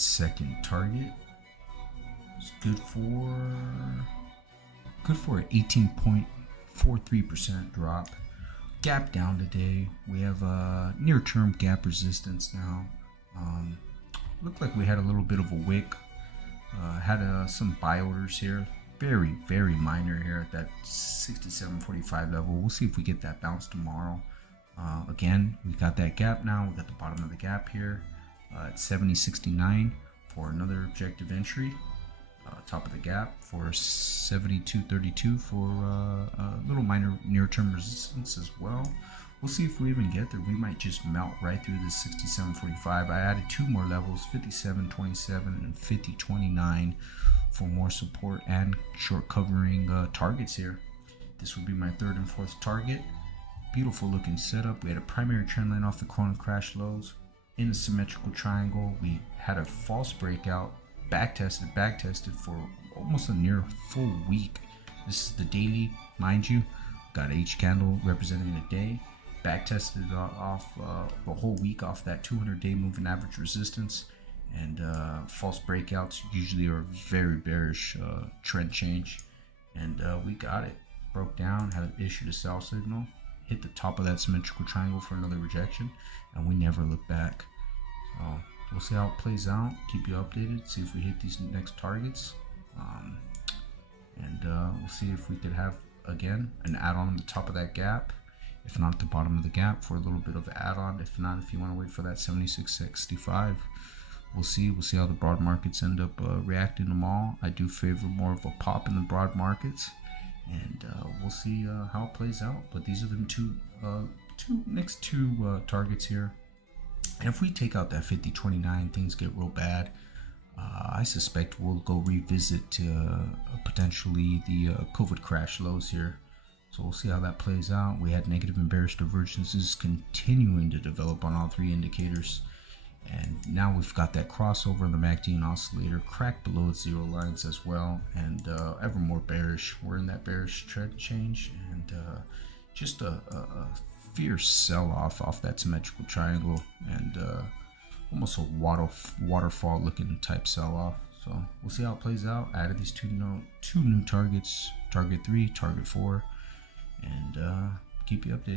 that second target. It's good for an 18.43% drop. Gap down today. We have a near-term gap resistance now. Looked like we had a little bit of a wick. Had some buy orders here. Very, very minor here at that 67.45 level. We'll see if we get that bounce tomorrow. Again, we got that gap now. We got the bottom of the gap here at 70.69 for another objective entry. Top of the gap for 72.32 for a little minor near-term resistance as well. We'll see if we even get there. We might just melt right through this 67.45. I added two more levels, 57.27 and 50.29 for more support and short covering targets here. This would be my third and fourth target. Beautiful looking setup. We had a primary trend line off the corner crash lows in a symmetrical triangle. We had a false breakout, back tested for almost a near full week. This is the daily, mind you. Got H candle representing a day. Back tested off the whole week off that 200-day moving average resistance, and false breakouts usually are very bearish trend change, and we got it. Broke down, had issued a sell signal, hit the top of that symmetrical triangle for another rejection, and we never looked back. So we'll see how it plays out. Keep you updated. See if we hit these next targets, and we'll see if we could have again an add-on on the top of that gap. If not, at the bottom of the gap for a little bit of add-on. If not, if you want to wait for that 76.65, we'll see. We'll see how the broad markets end up reacting to them all. I do favor more of a pop in the broad markets, and we'll see how it plays out. But these are the next two targets here. And if we take out that 50.29, things get real bad. I suspect we'll go revisit potentially the COVID crash lows here. So we'll see how that plays out. We had negative and bearish divergences continuing to develop on all three indicators. And now we've got that crossover in the MACD oscillator, cracked below its zero lines as well, and ever more bearish. We're in that bearish trend change, and just a fierce sell-off off that symmetrical triangle, and almost a waterfall looking type sell-off. So we'll see how it plays out. I added these two new targets, target 3, target 4, and keep you updated.